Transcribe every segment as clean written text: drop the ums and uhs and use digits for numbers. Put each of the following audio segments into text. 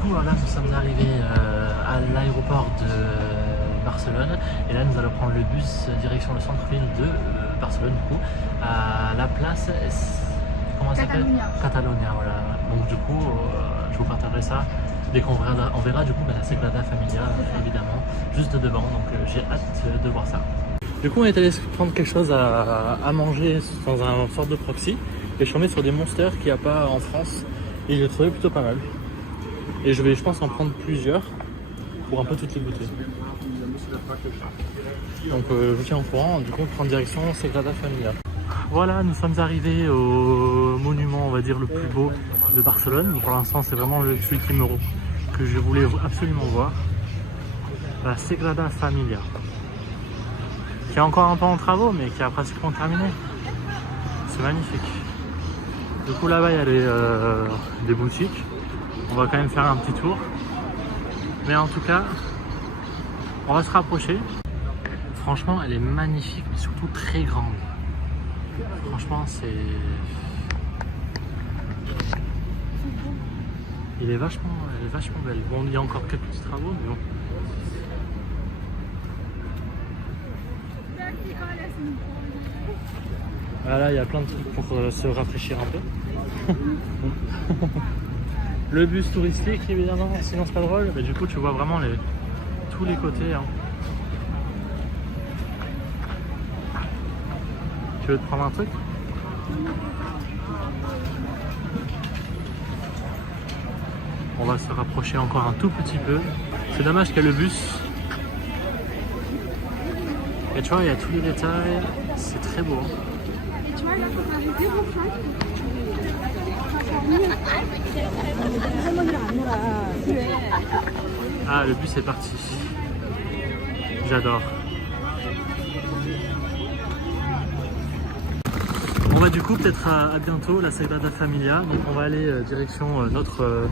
coup, voilà, nous sommes arrivés à l'aéroport de Barcelone et là, nous allons prendre le bus direction le centre-ville de Barcelone, du coup, à la place. Comment ça s'appelle? Catalonia, voilà. Donc, du coup, je vous partagerai ça dès qu'on verra, on verra du coup la Sagrada Familia, évidemment, juste devant. Donc, j'ai hâte de voir ça. Du coup, on est allé prendre quelque chose à manger dans un sorte de proxy et je suis tombé sur des monsters qu'il n'y a pas en France et je les trouvais plutôt pas mal. Et je vais, je pense, en prendre plusieurs pour un peu toutes les goûter. Donc je vous tiens au courant, du coup on prend direction Sagrada Familia. Voilà, nous sommes arrivés au monument, on va dire, le plus beau de Barcelone. Pour l'instant c'est vraiment celui que je voulais absolument voir. La Sagrada Familia. Qui est encore un peu en travaux mais qui a pratiquement terminé. C'est magnifique. Du coup là-bas il y a des boutiques. On va quand même faire un petit tour. Mais en tout cas, on va se rapprocher. Franchement, elle est magnifique, mais surtout très grande. Franchement, elle est vachement belle. Bon, il y a encore quelques petits travaux, mais bon. Voilà, il y a plein de trucs pour se rafraîchir un peu. Le bus touristique, évidemment, sinon c'est pas drôle. Mais du coup, tu vois vraiment tous les côtés. Hein. Tu veux te prendre un truc? On va se rapprocher encore un tout petit peu. C'est dommage qu'il y ait le bus. Et tu vois, il y a tous les détails. C'est très beau. Ah, le bus est parti. J'adore. On va du coup peut-être à bientôt, la Sagrada Familia. Donc on va aller direction notre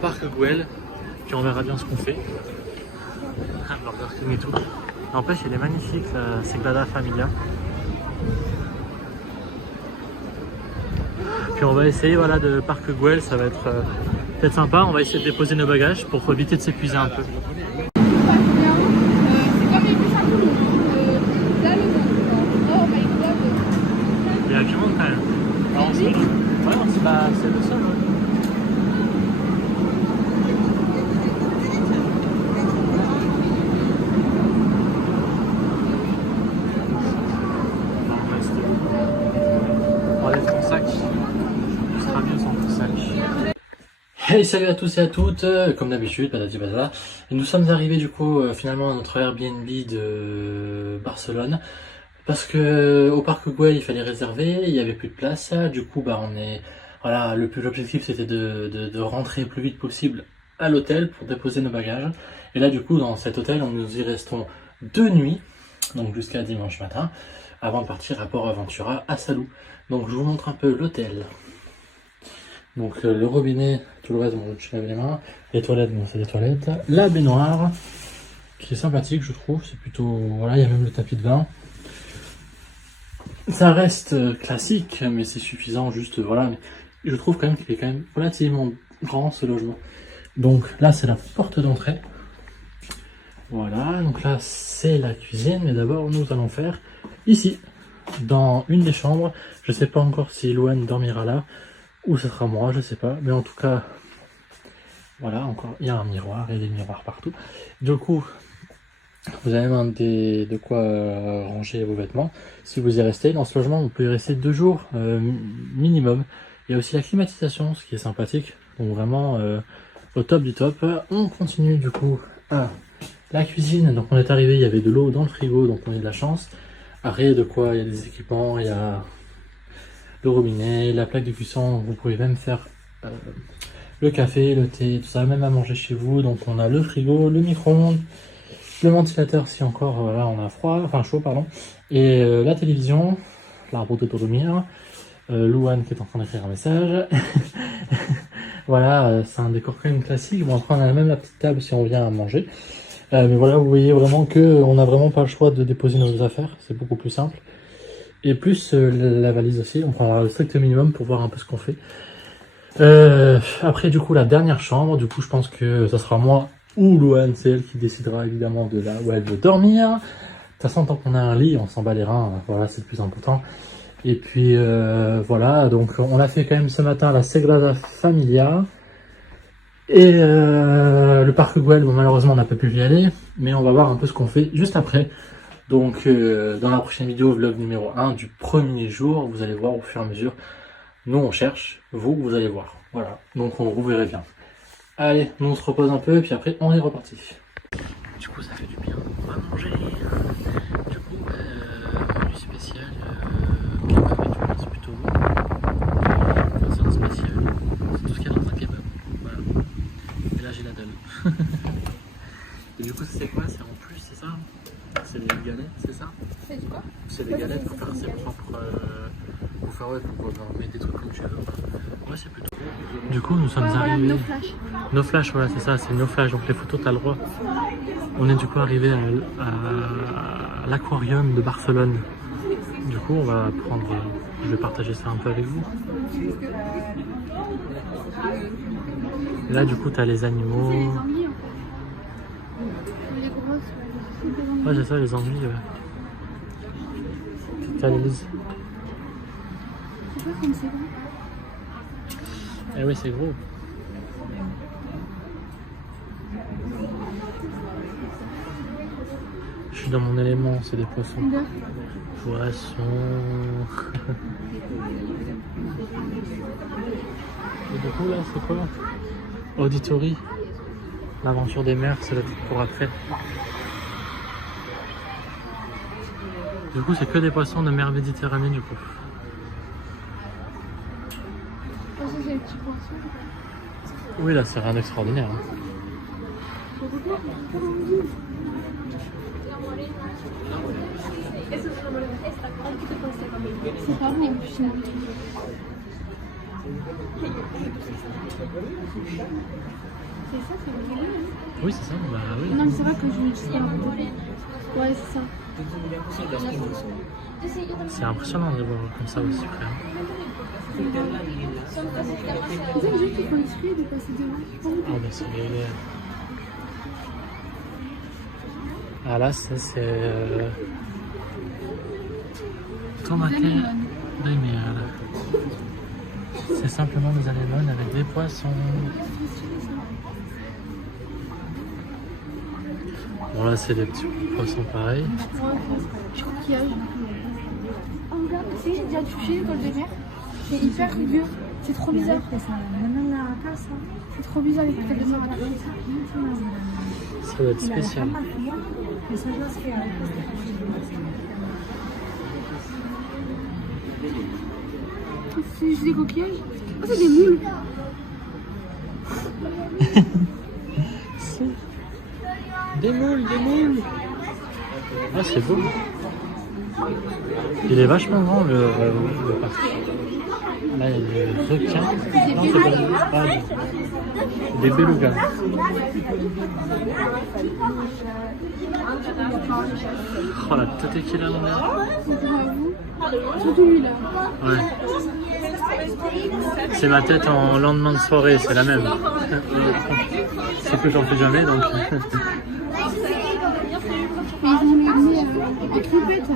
parc Güell. Puis on verra bien ce qu'on fait. Burger King et tout. N'empêche, elle est magnifique, la Sagrada Familia. Puis on va essayer, voilà, de parc Güell, ça va être peut-être sympa. On va essayer de déposer nos bagages pour éviter de s'épuiser un peu. Il y a du monde quand même. Alors, ouais, c'est le seul. Ouais. Hey, salut à tous et à toutes, comme d'habitude, patati patata. Et nous sommes arrivés du coup finalement à notre Airbnb de Barcelone parce que au parc Güell il fallait réserver, il n'y avait plus de place. Du coup voilà, l'objectif c'était de rentrer le plus vite possible à l'hôtel pour déposer nos bagages. Et là du coup dans cet hôtel nous y restons 2 nuits, donc jusqu'à dimanche matin, avant de partir à Port Aventura à Salou. Donc je vous montre un peu l'hôtel. Donc le robinet, tout le reste, bon, je lave les mains. Les toilettes, bon c'est des toilettes. La baignoire, qui est sympathique je trouve, c'est plutôt... Voilà, il y a même le tapis de bain. Ça reste classique, mais c'est suffisant, juste voilà. Mais je trouve quand même qu'il est quand même relativement grand ce logement. Donc là c'est la porte d'entrée. Voilà, donc là c'est la cuisine, mais d'abord nous allons faire ici, dans une des chambres. Je sais pas encore si Louane dormira là. Ou ce sera moi, je sais pas, mais en tout cas, voilà, encore, il y a un miroir et des miroirs partout. Du coup, vous avez même de quoi ranger vos vêtements. Si vous y restez, dans ce logement, vous pouvez y rester 2 jours minimum. Il y a aussi la climatisation, ce qui est sympathique, donc vraiment au top du top. On continue du coup à la cuisine. Donc on est arrivé, il y avait de l'eau dans le frigo, donc on a eu de la chance. Après, de quoi, il y a des équipements, il y a le robinet, la plaque de cuisson, vous pouvez même faire le café, le thé, tout ça, même à manger chez vous. Donc on a le frigo, le micro-ondes, le ventilateur si encore voilà, on a froid, enfin chaud pardon, et la télévision, l'arbre de dormir, Louane qui est en train d'écrire un message. Voilà, c'est un décor quand même classique. Bon après on a même la petite table si on vient à manger. Mais voilà, vous voyez vraiment que on n'a vraiment pas le choix de déposer nos affaires, c'est beaucoup plus simple. Et plus la valise aussi, on prendra le strict minimum pour voir un peu ce qu'on fait. Après, du coup, la dernière chambre, du coup, je pense que ça sera moi ou Louane, c'est elle qui décidera évidemment de là où elle veut dormir. De toute façon, tant qu'on a un lit, on s'en bat les reins, voilà, c'est le plus important. Et puis, voilà, donc on a fait quand même ce matin la Sagrada Familia. Et le parc Güell, bon, malheureusement, on n'a pas pu y aller, mais on va voir un peu ce qu'on fait juste après. Donc, dans la prochaine vidéo, vlog numéro 1 du premier jour, vous allez voir au fur et à mesure. Nous, on cherche, vous allez voir. Voilà, donc on vous verrez bien. Allez, nous on se repose un peu, et puis après, on est reparti. Du coup, ça fait du bien, on va manger. Du coup, menu spécial, kebab et tout, c'est plutôt bon. Enfin, c'est un spécial, c'est tout ce qu'il y a dans un kebab. Voilà. Et là, j'ai la dalle. Et du coup, c'est quoi? C'est en plus, c'est ça? C'est des galettes, c'est ça? C'est du quoi? C'est des galettes pour faire ses propres... pour faire, ouais, pour mettre des trucs comme tu veux. Ouais, c'est plutôt... Du coup, nous sommes arrivés... No flash. No flash, voilà, c'est ça, c'est no flash, donc les photos, t'as le droit. On est du coup arrivé à l'aquarium de Barcelone. Du coup, on va prendre... je vais partager ça un peu avec vous. Et là, du coup, t'as les animaux. C'est les anguilles en fait. Les grosses, Ouais, c'est ça, les anguilles, ouais. T'as les... c'est pas comme c'est grand. Eh oui, c'est gros. Je suis dans mon élément, c'est des poissons. Poissons. Et du coup, là, c'est quoi? Auditory. L'aventure des mers, c'est le truc pour après. Du coup, c'est que des poissons de mer Méditerranée, du coup. Ça, c'est les petits poissons. Oui, là, c'est rien d'extraordinaire. Hein. C'est pas vrai, puis c'est ça, c'est le guillemot. Oui, c'est ça, bah oui. Non, mais c'est vrai que je me dis ouais, c'est ça. C'est impressionnant de les voir comme ça aussi, frère. C'est ça, juste qu'il faut expliquer de passer devant. Ah, mais c'est... Ah là, ça c'est... Tomate de mer. C'est simplement des anémones avec des poissons. Bon là c'est des petits poissons pareils. Je coquillage. Oh regarde, tu sais, j'ai déjà touché l'école de mer. C'est hyper rugueux. C'est trop bizarre. C'est trop bizarre l'école de mer à la fin. Ça doit être spécial. C'est juste des coquillages. Oh, c'est des moules. Des moules, des moules. Ah, c'est beau. Il est vachement grand le parc. Là, il y a des requins. Non, c'est pas des belugas. Oh, la tête qu'il a dans l'air. Surtout lui là. Ouais. C'est ma tête en lendemain de soirée, c'est la même. C'est que j'en fais jamais donc. Mais ils ont mis des crevettes.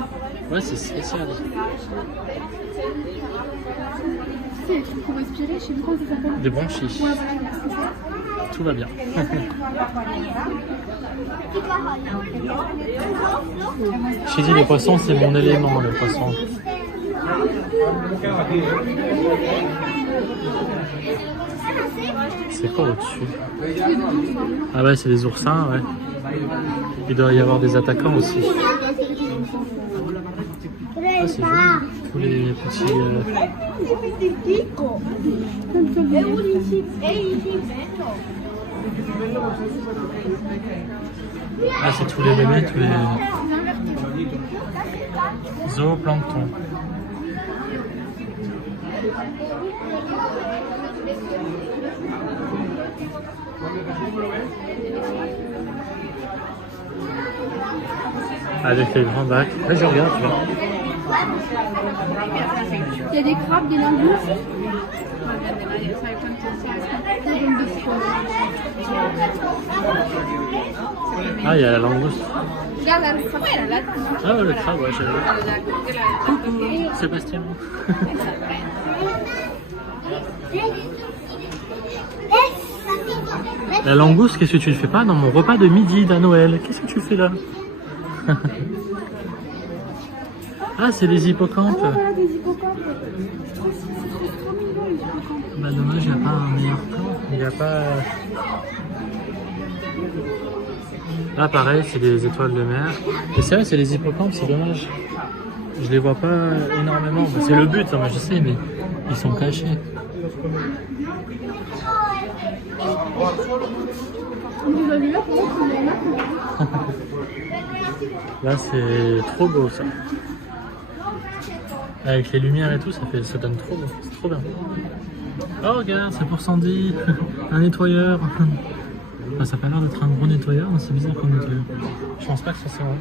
Ouais, c'est spécial. C'est des trucs pour respirer, je sais plus comment ça s'appelle. Des branchies. Ouais, voilà, c'est ça. Tout va bien. J'ai dit les poissons, c'est mon élément, les poissons. C'est quoi au-dessus? Ah ouais, c'est des oursins, ouais. Il doit y avoir des attaquants aussi. Ah, c'est joli. Tous les petits... Ah, c'est tous les bébés, tous les... zooplancton. Avec les grands bacs. Là, je regarde, tu vois. Il y a des crabes, des langoustes. Ah, il y a la langouste. Regarde, là, le crabe. Ah, ouais, le crabe, ouais, j'avais. Coucou, Sébastien. La langouste, qu'est-ce que tu ne fais pas dans mon repas de midi d'à Noël? Qu'est-ce que tu fais là? Ah, c'est les hippocampes. Ah, voilà, des hippocampes. C'est trop mignon, les hippocampes. Bah dommage, il n'y a pas un meilleur plan. Il n'y a pas... Là pareil, c'est des étoiles de mer. Et c'est vrai, c'est les hippocampes, c'est dommage. Je les vois pas énormément. Bah, c'est le but, hein, je sais, mais ils sont cachés. Vous avez vu là, pour moi, Là, c'est trop beau ça. Avec les lumières et tout, ça donne trop beau. C'est trop bien. Oh regarde, c'est pour Sandy. Un nettoyeur. Bah, ça a pas l'air d'être un gros nettoyeur, mais c'est bizarre comme nettoyeur. Je pense pas que ça soit vrai.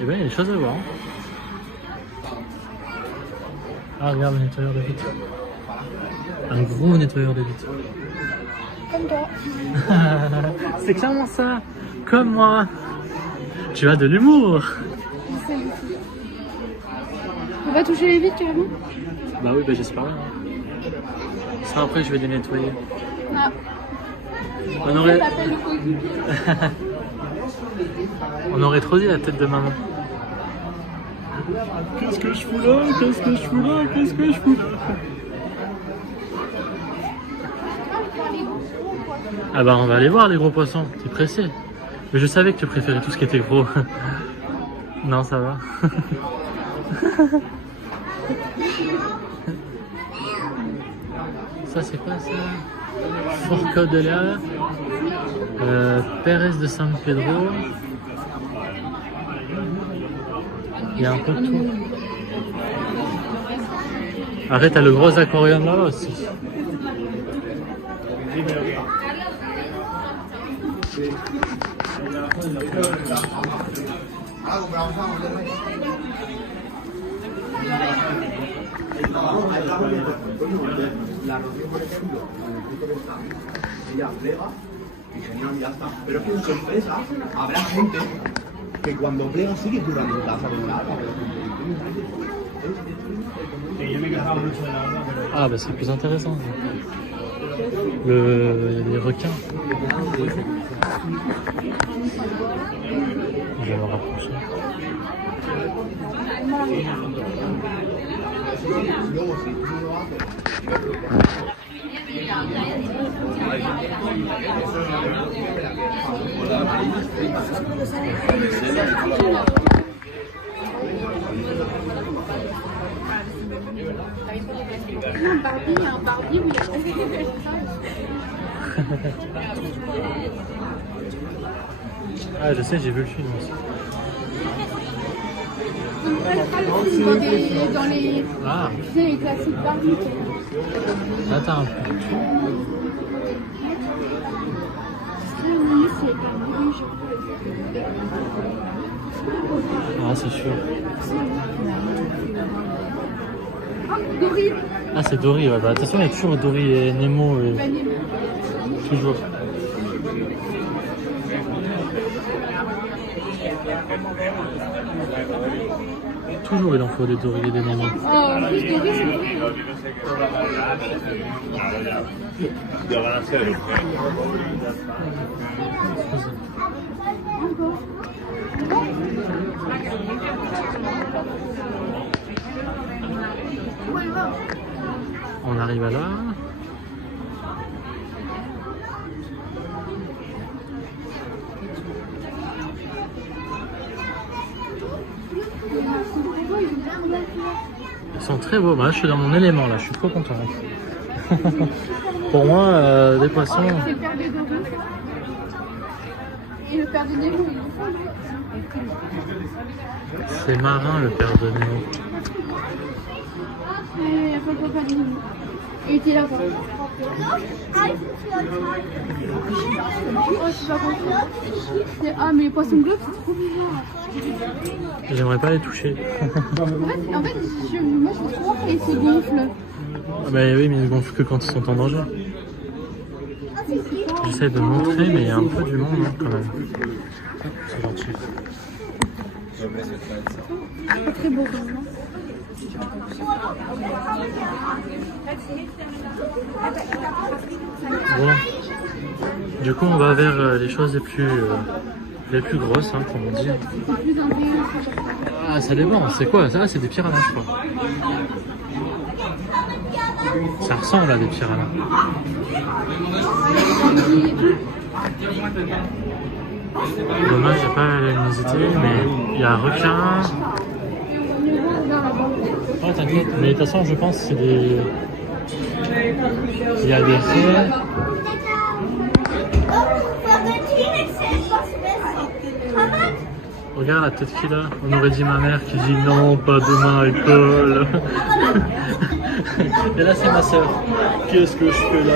Et ben il y a des choses à voir. Ah regarde le nettoyeur de vitre. Un gros nettoyeur de vitre. comme toi. C'est clairement ça. Comme moi. Tu as de l'humour. On va toucher les vitres, tu as vu? Bah oui, bah j'espère bien. Ça après je vais les nettoyer. Ah. On aurait... t'appelles le coéquipier. On aurait trop dit la tête de maman. Qu'est-ce que je fous là? Qu'est-ce que je fous là? Qu'est-ce que je fous là? Ah bah on va aller voir les gros poissons, t'es pressé. Mais je savais que tu préférais tout ce qui était gros. Non, ça va. Ça c'est quoi ça? Fort de la Pérez de San Pedro. Il y a un peu de tout. Arrête, t'as le gros aquarium là aussi. Pero es que en sorpresa habrá gente que cuando plega sigue curando en casa con la agua. Ah bah c'est plus intéressant. Les requins. Je vais me rapprocher. Un Barbie, oui. Ah je sais, j'ai vu le film aussi. Dans les, Ah, tu sais, les classiques Barbie. attends. Ah c'est sûr. Dory. Ah c'est Dory, ouais. Bah, de toute façon il y a toujours Dory et Nemo. Toujours. Toujours il en faut des Dory et des Nemo. En plus, Dory, c'est vrai. On arrive à là. Ils sont très beaux. Bah, je suis dans mon élément là, je suis trop content. Pour moi, des poissons. C'est le père de Dory. Et le père de Nemo, il est fou. C'est marin le père de Nemo. Il n'y a pas le papa de Nemo. Il était là-bas. Oh, je sais pas quoi. Ah, mais les poissons globes, c'est trop bizarre. J'aimerais pas les toucher. En fait moi, je trouve trop qu'ils se gonflent. Bah oui, mais ils se gonflent que quand ils sont en danger. J'essaie de montrer, mais il y a un peu du monde hein, quand même. C'est gentil. C'est très beau quand même. Bon. Du coup, on va vers les choses les plus grosses, hein, comme on dit. C'est plus intéressant. Ah, ça dépend. C'est quoi? Ça, c'est des piranhas, je crois. Ça ressemble à des piranhas. Dommage, j'ai pas la luminosité, mais il y a un requin. Ouais, t'inquiète. Mais de toute façon, je pense que c'est des... Il y a des raies. Regarde la tête qu'il a. On aurait dit ma mère qui dit non, pas demain à l'école. Et là, c'est ma soeur. Qu'est-ce que je fais là?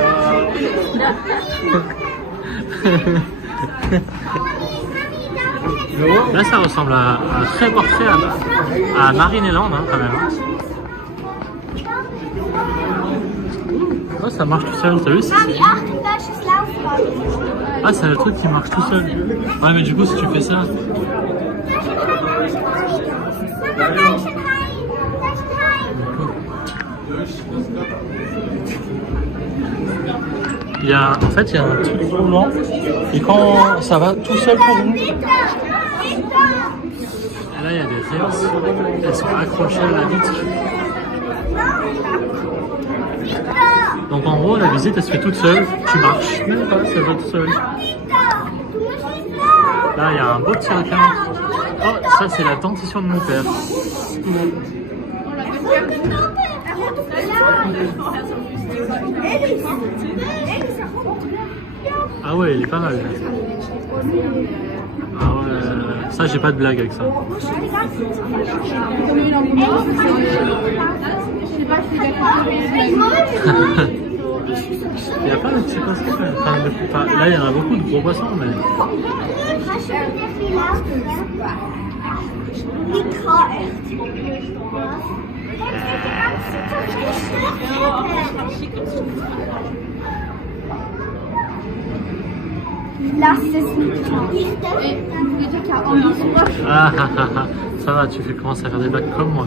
Là, ça ressemble à un très portrait à Marineland, hein, quand même. Oh, ça marche tout seul, t'as vu? Ah, c'est le truc qui marche tout seul. Ouais, mais du coup, si tu fais ça... En fait, il y a un truc roulant et quand ça va tout seul pour nous. Et là, il y a des rails, elles sont accrochées à la vitre. Donc en gros, la visite, elle se fait toute seule. Tu marches même pas, ça va tout seul. Là, il y a un beau petit requin. Oh, ça, c'est la dentition de mon père. Ah ouais, il est pas mal. Ah ouais, ça j'ai pas de blague avec ça. Il y a pas de petits poissons. Là il y en a beaucoup de gros poissons, mais... Lass es nicht. Ah ah ah ah, ça va, tu fais commencer à faire des blagues comme moi.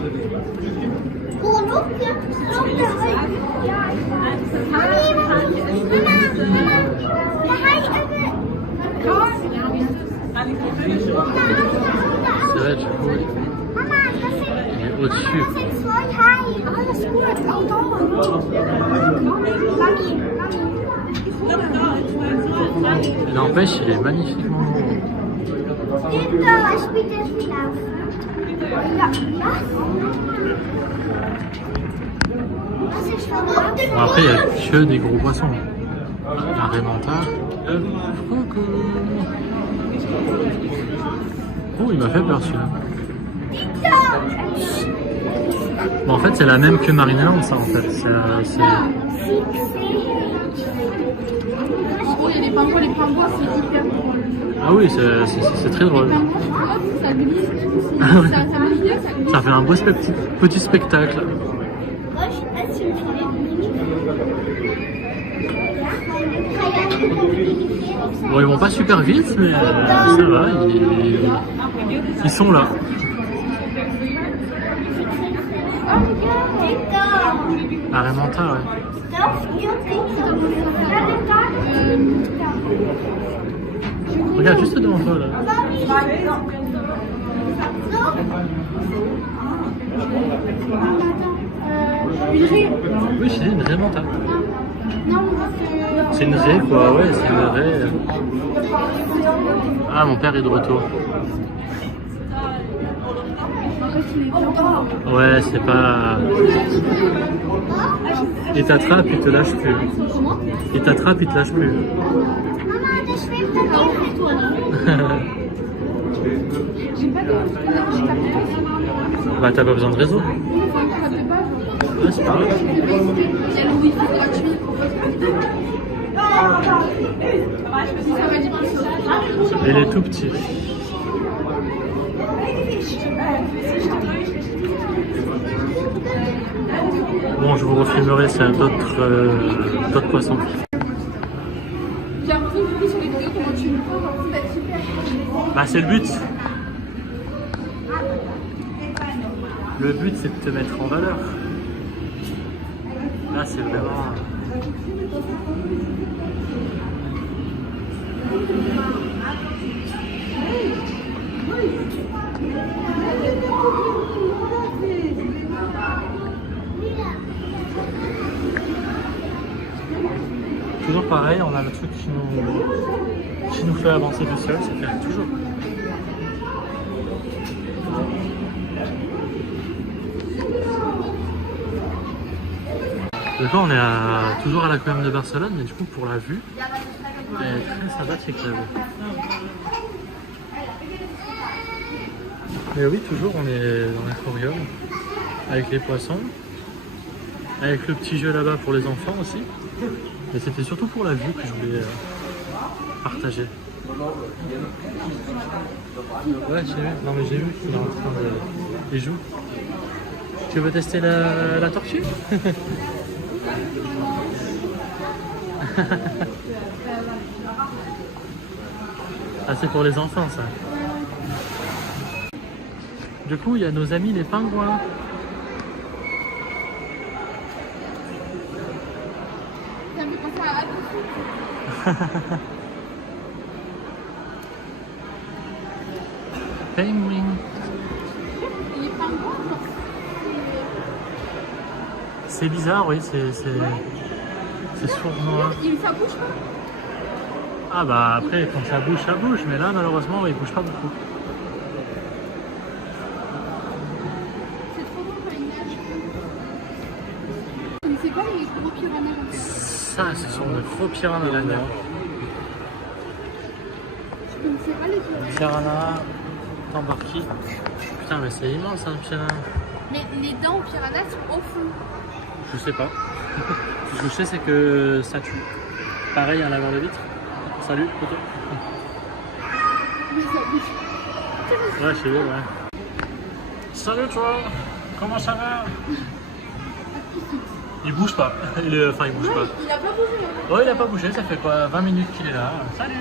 C'est vrai, du coup, il est au-dessus. Il n'empêche, il est magnifiquement beau. Bon, après, il n'y a que des gros poissons. La raie mentale. Oh, il m'a fait peur celui-là. Bon, en fait, c'est la même que Marineland, ça, en fait. Il y a les pingouins, c'est hyper drôle. Ah oui, c'est très drôle. Ça glisse, Ça fait un beau petit spectacle. Bon, ils vont pas super vite, mais ça va, ils sont là. La raie mentale, ouais. Regarde juste devant toi là. Une raie. Oui, c'est une raie mentale. Non, c'est une raie quoi, ouais, c'est une raie. Ah, mon père est de retour. Ouais, c'est pas... Il t'attrape, il te lâche plus. Il t'attrape, il te lâche plus. Bah t'as pas besoin de réseau. Ouais, c'est pas grave. Et les tout petits. Bon, je vous refilmerai c'est d'autres poissons. J'ai l'impression que du coup sur les vidéos comment tu me prends, j'ai l'impression d'être super. Bah c'est le but. Le but c'est de te mettre en valeur. Là c'est vraiment... Toujours pareil, on a le truc qui nous fait avancer tout seul, ça fait toujours. Donc là on est toujours à l'aquarium de Barcelone, mais du coup pour la vue, elle est très sympathique la vue. Mais oui, toujours on est dans l'aquarium, avec les poissons, avec le petit jeu là-bas pour les enfants aussi. Et c'était surtout pour la vue que je voulais partager. Ouais, j'ai vu. Non mais j'ai vu qu'il est en train de... Il joue. Tu veux tester la tortue? Ah, c'est pour les enfants ça. Du coup, il y a nos amis les pingouins. Ça me fait penser à Adolphe. Penguin. Il est pingouin. C'est bizarre, oui, c'est sournois. Ça bouge pas. Ah bah après, quand ça bouge, mais là malheureusement, il bouge pas beaucoup. C'est trop beau quand il nage. Mais c'est quoi les gros piranhas? Ça, ce sont de gros piranhas là-dedans. Je connaissais pas les piranhas. Piranha, tambaqui. Putain, mais c'est immense un piranha. Mais les dents aux piranhas sont au fond. Je sais pas. Ce que je sais, c'est que ça tue. Pareil, un laveur de vitre. Salut, photo. Mais ça bouge. Ouais, chez lui, ouais. Salut toi, comment ça va? Il bouge pas. Enfin, il bouge pas. Il a pas bougé. Hein. Ouais, il a pas bougé, ça fait quoi 20 minutes qu'il est là. Salut!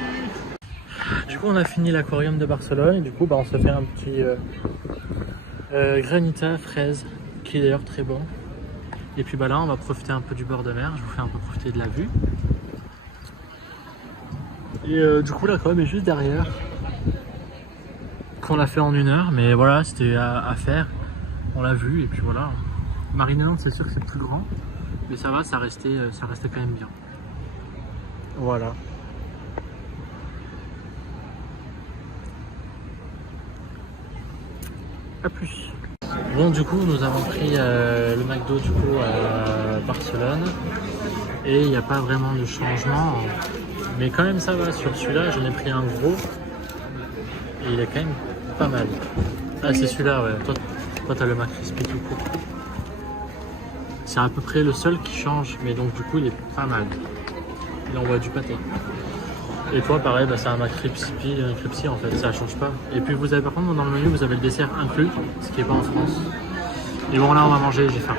Du coup, on a fini l'aquarium de Barcelone et du coup, bah, on se fait un petit granita fraise qui est d'ailleurs très bon. Et puis bah là, on va profiter un peu du bord de mer. Je vous fais un peu profiter de la vue. Et du coup, l'aquarium est juste derrière. Qu'on l'a fait en 1 heure, mais voilà, c'était à faire. On l'a vu et puis voilà. Marineland, c'est sûr que c'est plus grand, mais ça va, ça restait quand même bien. Voilà. A plus. Bon, du coup, nous avons pris le McDo du coup à Barcelone et il n'y a pas vraiment de changement, mais quand même ça va. Sur celui-là, j'en ai pris un gros et il est quand même pas mal. Ah, c'est celui-là, ouais. Toi t'as le McCrispy tout court. C'est à peu près le seul qui change, mais donc du coup, il est pas mal. Il envoie du pâté. Et toi, pareil, bah, c'est un McCrispy en fait, ça change pas. Et puis vous avez par contre dans le menu, vous avez le dessert inclus, ce qui est pas en France. Et bon là, on va manger, j'ai faim.